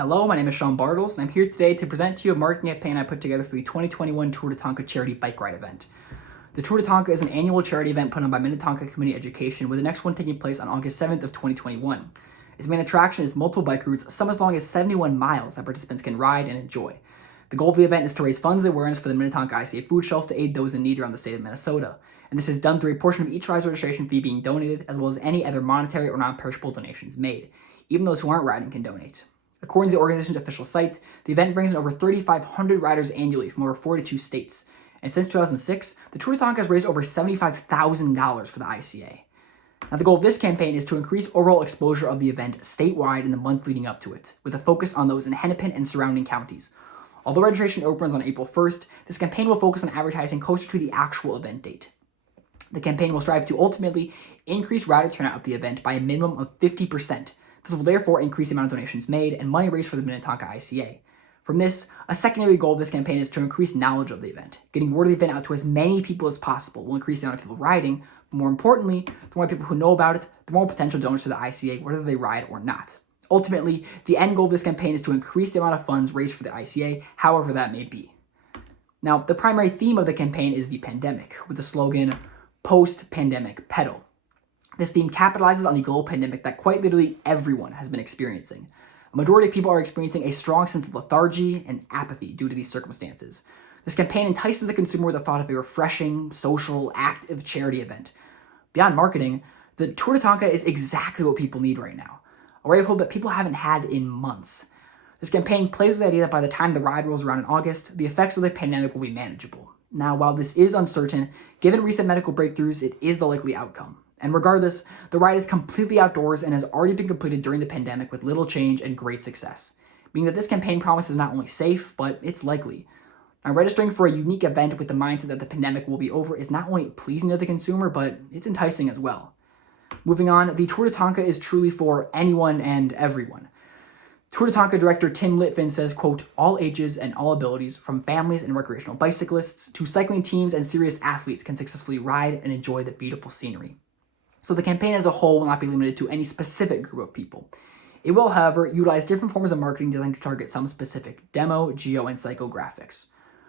Hello, my name is Sean Bartels, and I'm here today to present to you a marketing campaign I put together for the 2021 Tour de Tonka charity bike ride event. The Tour de Tonka is an annual charity event put on by Minnetonka Community Education, with the next one taking place on August 7th of 2021. Its main attraction is multiple bike routes, some as long as 71 miles that participants can ride and enjoy. The goal of the event is to raise funds and awareness for the Minnetonka ICA food shelf to aid those in need around the state of Minnesota. And this is done through a portion of each ride's registration fee being donated, as well as any other monetary or non-perishable donations made. Even those who aren't riding can donate. According to the organization's official site, the event brings in over 3,500 riders annually from over 42 states. And since 2006, the Tour de Tonka has raised over $75,000 for the ICA. Now, the goal of this campaign is to increase overall exposure of the event statewide in the month leading up to it, with a focus on those in Hennepin and surrounding counties. Although registration opens on April 1st, this campaign will focus on advertising closer to the actual event date. The campaign will strive to ultimately increase rider turnout at the event by a minimum of 50%. This will therefore increase the amount of donations made and money raised for the Minnetonka ICA. From this, a secondary goal of this campaign is to increase knowledge of the event. Getting word of the event out to as many people as possible will increase the amount of people riding, but more importantly, the more people who know about it, the more potential donors to the ICA, whether they ride or not. Ultimately, the end goal of this campaign is to increase the amount of funds raised for the ICA, however that may be. Now, the primary theme of the campaign is the pandemic, with the slogan, "Post-Pandemic Pedal." This theme capitalizes on the global pandemic that quite literally everyone has been experiencing. A majority of people are experiencing a strong sense of lethargy and apathy due to these circumstances. This campaign entices the consumer with the thought of a refreshing, social, active charity event. Beyond marketing, the Tour de Tonka is exactly what people need right now. A ray of hope that people haven't had in months. This campaign plays with the idea that by the time the ride rolls around in August, the effects of the pandemic will be manageable. Now, while this is uncertain, given recent medical breakthroughs, it is the likely outcome. And regardless, the ride is completely outdoors and has already been completed during the pandemic with little change and great success, meaning that this campaign promise is not only safe, but it's likely. Now, registering for a unique event with the mindset that the pandemic will be over is not only pleasing to the consumer, but it's enticing as well. Moving on, the Tour de Tonka is truly for anyone and everyone. Tour de Tonka director Tim Litfin says, quote, "All ages and all abilities, from families and recreational bicyclists to cycling teams and serious athletes, can successfully ride and enjoy the beautiful scenery." So the campaign as a whole will not be limited to any specific group of people. It will, however, utilize different forms of marketing designed to target some specific demo, geo, and psychographics.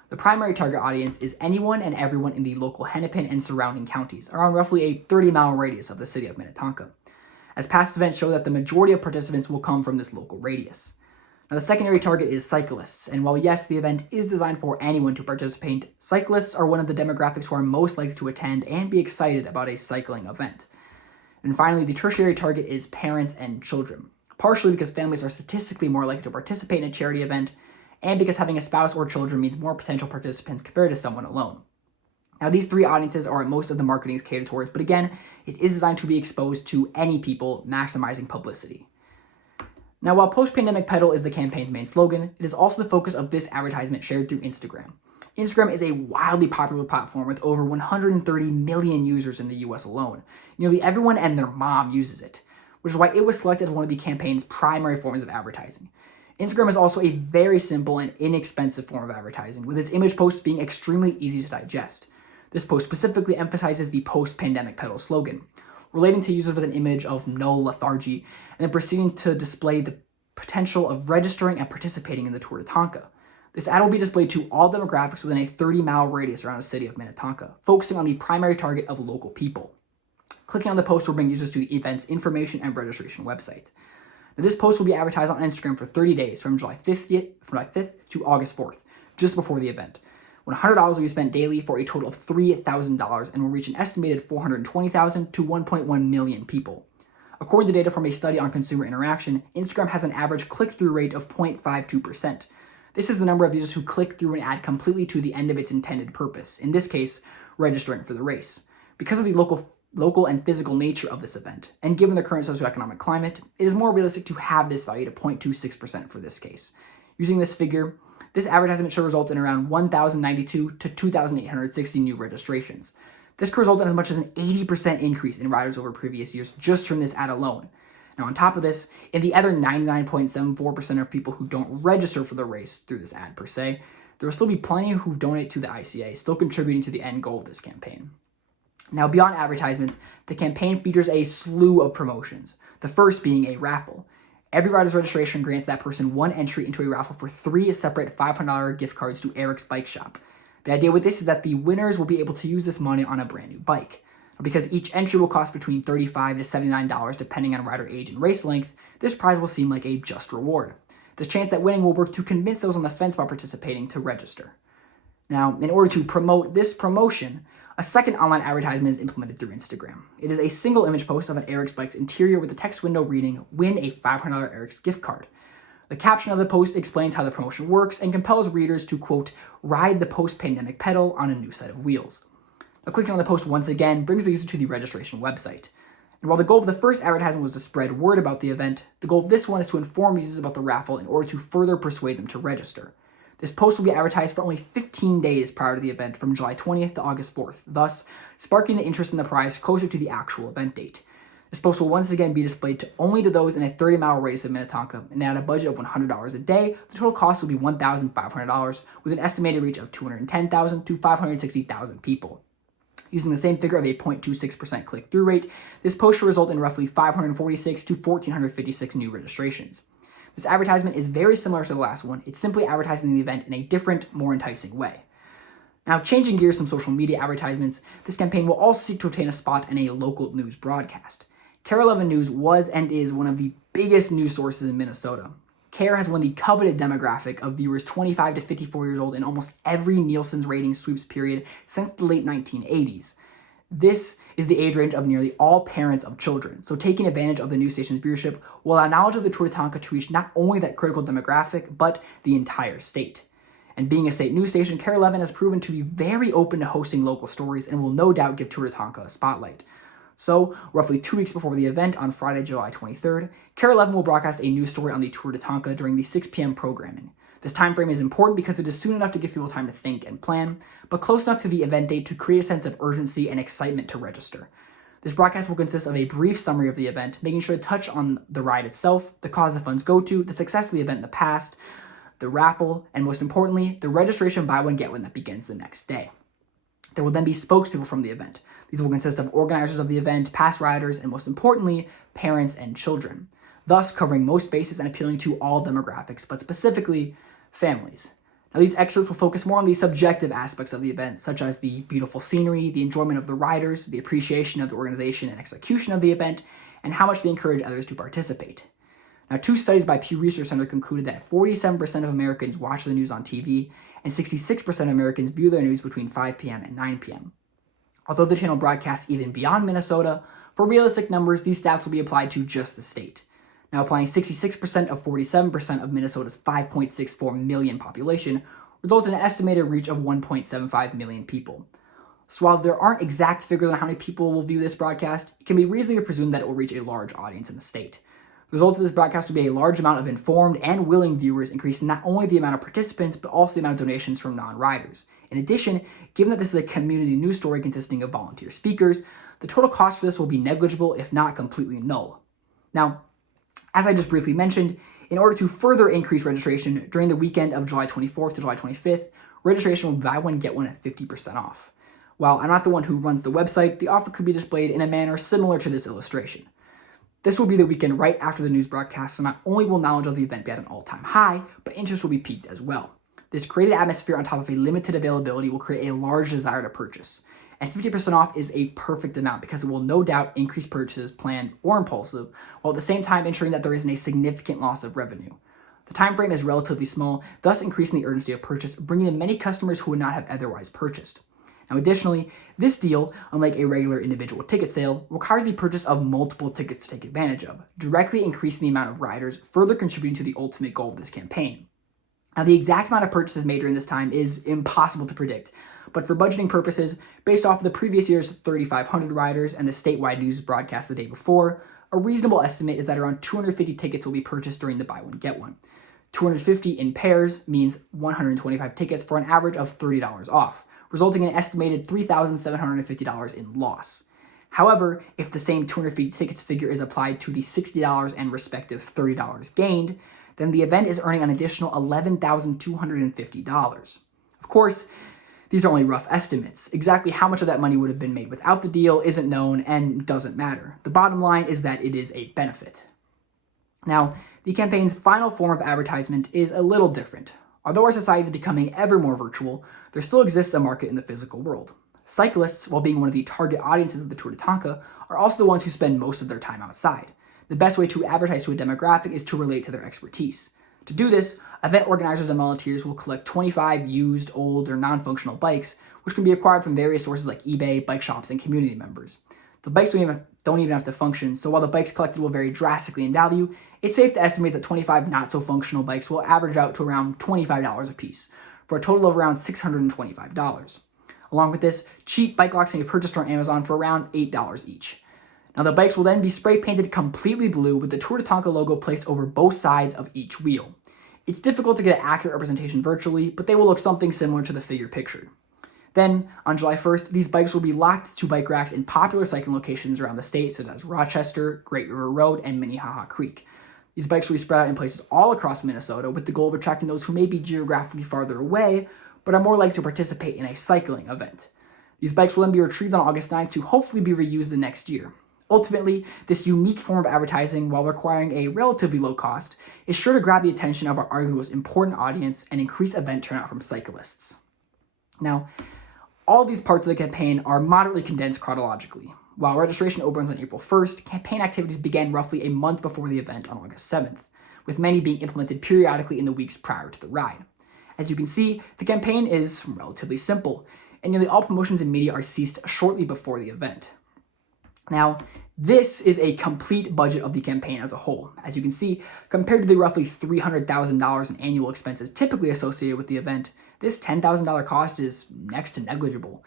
The primary target audience is anyone and everyone in the local Hennepin and surrounding counties, around roughly a 30-mile radius of the city of Minnetonka, as past events show that the majority of participants will come from this local radius. Now, the secondary target is cyclists, and while yes, the event is designed for anyone to participate, cyclists are one of the demographics who are most likely to attend and be excited about a cycling event. And finally, the tertiary target is parents and children, partially because families are statistically more likely to participate in a charity event, and because having a spouse or children means more potential participants compared to someone alone. Now, these three audiences are what most of the marketing is catered towards, but again, it is designed to be exposed to any people, maximizing publicity. Now, while post-pandemic pedal is the campaign's main slogan, it is also the focus of this advertisement shared through Instagram. Instagram is a wildly popular platform with over 130 million users in the US alone. Nearly everyone and their mom uses it, which is why it was selected as one of the campaign's primary forms of advertising. Instagram is also a very simple and inexpensive form of advertising, with its image posts being extremely easy to digest. This post specifically emphasizes the post-pandemic pedal slogan, relating to users with an image of no lethargy, and then proceeding to display the potential of registering and participating in the Tour de Tonka. This ad will be displayed to all demographics within a 30-mile radius around the city of Minnetonka, focusing on the primary target of local people. Clicking on the post will bring users to the event's information and registration website. Now, this post will be advertised on Instagram for 30 days from July 5th to August 4th, just before the event, when $100 will be spent daily for a total of $3,000 and will reach an estimated 420,000 to 1.1 million people. According to data from a study on consumer interaction, Instagram has an average click-through rate of 0.52%. This is the number of users who click through an ad completely to the end of its intended purpose, in this case, registering for the race. Because of the local and physical nature of this event, and given the current socioeconomic climate, it is more realistic to have this value to 0.26% for this case. Using this figure, this advertisement should result in around 1,092 to 2,860 new registrations. This could result in as much as an 80% increase in riders over previous years just from this ad alone. Now, on top of this, in the other 99.74% of people who don't register for the race through this ad per se, there will still be plenty who donate to the ICA, still contributing to the end goal of this campaign. Now, beyond advertisements, the campaign features a slew of promotions, the first being a raffle. Every rider's registration grants that person one entry into a raffle for 3 separate $500 gift cards to Eric's Bike Shop. The idea with this is that the winners will be able to use this money on a brand new bike. Because each entry will cost between $35 to $79 depending on rider age and race length, this prize will seem like a just reward. The chance at winning will work to convince those on the fence about participating to register. Now, in order to promote this promotion, a second online advertisement is implemented through Instagram. It is a single image post of an Eric's Bike's interior with a text window reading, "Win a $500 Eric's gift card." The caption of the post explains how the promotion works and compels readers to, quote, "ride the post-pandemic pedal on a new set of wheels." Now, clicking on the post once again brings the user to the registration website. And while the goal of the first advertisement was to spread word about the event, the goal of this one is to inform users about the raffle in order to further persuade them to register. This post will be advertised for only 15 days prior to the event from July 20th to August 4th, thus sparking the interest in the prize closer to the actual event date. This post will once again be displayed only to those in a 30-mile radius of Minnetonka, and at a budget of $100 a day, the total cost will be $1,500, with an estimated reach of 210,000 to 560,000 people. Using the same figure of a 0.26% click-through rate, this post should result in roughly 546 to 1,456 new registrations. This advertisement is very similar to the last one. It's simply advertising the event in a different, more enticing way. Now, changing gears from social media advertisements, this campaign will also seek to obtain a spot in a local news broadcast. KARE 11 News was and is one of the biggest news sources in Minnesota. KARE has won the coveted demographic of viewers 25 to 54 years old in almost every Nielsen's rating sweeps period since the late 1980s. This is the age range of nearly all parents of children, so taking advantage of the news station's viewership will allow knowledge of the Tour de Tonka to reach not only that critical demographic, but the entire state. And being a state news station, KARE 11 has proven to be very open to hosting local stories and will no doubt give Tour de Tonka a spotlight. So, roughly 2 weeks before the event on Friday, July 23rd, KARE 11 will broadcast a news story on the Tour de Tonka during the 6 p.m. programming. This time frame is important because it is soon enough to give people time to think and plan, but close enough to the event date to create a sense of urgency and excitement to register. This broadcast will consist of a brief summary of the event, making sure to touch on the ride itself, the cause the funds go to, the success of the event in the past, the raffle, and most importantly, the registration buy one get one that begins the next day. There will then be spokespeople from the event. These will consist of organizers of the event, past riders, and most importantly, parents and children, thus covering most bases and appealing to all demographics, but specifically families. Now, these excerpts will focus more on the subjective aspects of the event, such as the beautiful scenery, the enjoyment of the riders, the appreciation of the organization and execution of the event, and how much they encourage others to participate. Now, 2 studies by Pew Research Center concluded that 47% of Americans watch the news on TV, and 66% of Americans view their news between 5 p.m. and 9 p.m. Although the channel broadcasts even beyond Minnesota, for realistic numbers, these stats will be applied to just the state. Now, applying 66% of 47% of Minnesota's 5.64 million population results in an estimated reach of 1.75 million people. So while there aren't exact figures on how many people will view this broadcast, it can be reasonably presumed that it will reach a large audience in the state. The result of this broadcast will be a large amount of informed and willing viewers, increasing not only the amount of participants, but also the amount of donations from non-riders. In addition, given that this is a community news story consisting of volunteer speakers, the total cost for this will be negligible, if not completely null. Now, as I just briefly mentioned, in order to further increase registration during the weekend of July 24th to July 25th, registration will buy one, get one at 50% off. While I'm not the one who runs the website, the offer could be displayed in a manner similar to this illustration. This will be the weekend right after the news broadcast, so not only will knowledge of the event be at an all-time high, but interest will be peaked as well. This created atmosphere on top of a limited availability will create a large desire to purchase. And 50% off is a perfect amount because it will no doubt increase purchases, planned or impulsive, while at the same time ensuring that there isn't a significant loss of revenue. The time frame is relatively small, thus increasing the urgency of purchase, bringing in many customers who would not have otherwise purchased. Now, additionally, this deal, unlike a regular individual ticket sale, requires the purchase of multiple tickets to take advantage of, directly increasing the amount of riders, further contributing to the ultimate goal of this campaign. Now, the exact amount of purchases made during this time is impossible to predict, but for budgeting purposes, based off of the previous year's 3,500 riders and the statewide news broadcast the day before, a reasonable estimate is that around 250 tickets will be purchased during the buy one, get one. 250 in pairs means 125 tickets for an average of $30 off, resulting in an estimated $3,750 in loss. However, if the same 250 tickets figure is applied to the $60 and respective $30 gained, then the event is earning an additional $11,250. Of course, these are only rough estimates. Exactly how much of that money would have been made without the deal isn't known and doesn't matter. The bottom line is that it is a benefit. Now, The campaign's final form of advertisement is a little different. Although our society is becoming ever more virtual, there still exists a market in the physical world. Cyclists, while being one of the target audiences of the Tour de Tonka, are also the ones who spend most of their time outside. The best way to advertise to a demographic is to relate to their expertise. To do this, event organizers and volunteers will collect 25 used, old, or non-functional bikes, which can be acquired from various sources like eBay, bike shops, and community members. The bikes don't even have to function, so while the bikes collected will vary drastically in value, it's safe to estimate that 25 not-so-functional bikes will average out to around $25 a piece, for a total of around $625. Along with this, cheap bike locks can be purchased on Amazon for around $8 each. Now the bikes will then be spray painted completely blue with the Tour de Tonka logo placed over both sides of each wheel. It's difficult to get an accurate representation virtually, but they will look something similar to the figure pictured. Then, on July 1st, these bikes will be locked to bike racks in popular cycling locations around the state, such as Rochester, Great River Road, and Minnehaha Creek. These bikes will be spread out in places all across Minnesota with the goal of attracting those who may be geographically farther away, but are more likely to participate in a cycling event. These bikes will then be retrieved on August 9th to hopefully be reused the next year. Ultimately, this unique form of advertising, while requiring a relatively low cost, is sure to grab the attention of our arguably most important audience and increase event turnout from cyclists. Now, all these parts of the campaign are moderately condensed chronologically. While registration opens on April 1st, campaign activities began roughly a month before the event on August 7th, with many being implemented periodically in the weeks prior to the ride. As you can see, the campaign is relatively simple, and nearly all promotions and media are ceased shortly before the event. Now, this is a complete budget of the campaign as a whole. As you can see, compared to the roughly $300,000 in annual expenses typically associated with the event, this $10,000 cost is next to negligible.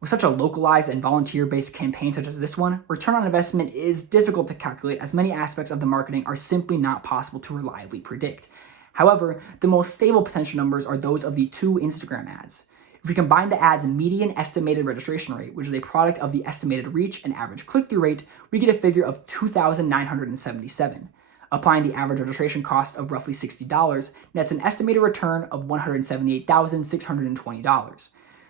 With such a localized and volunteer-based campaign such as this one, return on investment is difficult to calculate as many aspects of the marketing are simply not possible to reliably predict. However, the most stable potential numbers are those of the 2 Instagram ads. If we combine the ad's median estimated registration rate, which is a product of the estimated reach and average click-through rate, we get a figure of 2,977. Applying the average registration cost of roughly $60, that's an estimated return of $178,620.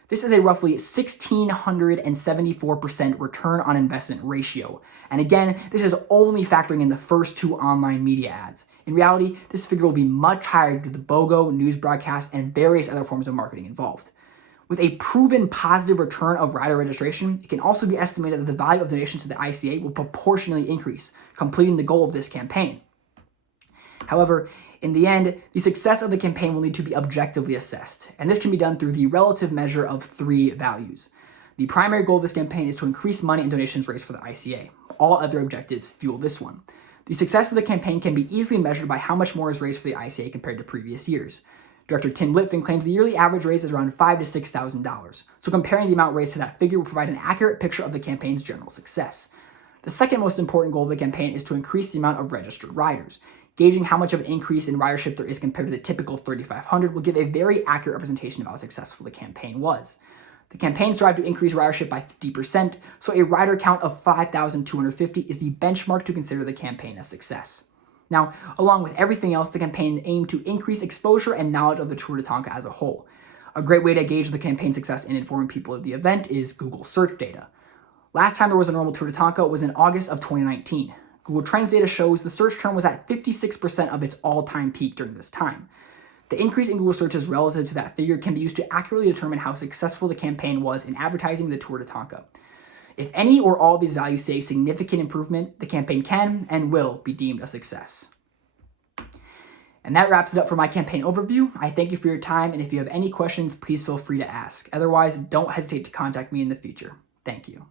This is a roughly 1,674% return on investment ratio. And again, this is only factoring in the first 2 online media ads. In reality, this figure will be much higher due to the BOGO, news broadcast, and various other forms of marketing involved. With a proven positive return of rider registration, it can also be estimated that the value of donations to the ICA will proportionally increase, completing the goal of this campaign. However, in the end, the success of the campaign will need to be objectively assessed, and this can be done through the relative measure of 3 values. The primary goal of this campaign is to increase money and donations raised for the ICA. All other objectives fuel this one. The success of the campaign can be easily measured by how much more is raised for the ICA compared to previous years. Director Tim Litfin claims the yearly average raise is around $5,000 to $6,000, so comparing the amount raised to that figure will provide an accurate picture of the campaign's general success. The second most important goal of the campaign is to increase the amount of registered riders. Gauging how much of an increase in ridership there is compared to the typical 3,500 will give a very accurate representation of how successful the campaign was. The campaign strives to increase ridership by 50%, so a rider count of 5,250 is the benchmark to consider the campaign a success. Now, along with everything else, the campaign aimed to increase exposure and knowledge of the Tour de Tonka as a whole. A great way to gauge the campaign's success in informing people of the event is Google search data. Last time there was a normal Tour de Tonka was in August of 2019. Google Trends data shows the search term was at 56% of its all-time peak during this time. The increase in Google searches relative to that figure can be used to accurately determine how successful the campaign was in advertising the Tour de Tonka. If any or all of these values say significant improvement, the campaign can and will be deemed a success. And that wraps it up for my campaign overview. I thank you for your time, and if you have any questions, please feel free to ask. Otherwise, don't hesitate to contact me in the future. Thank you.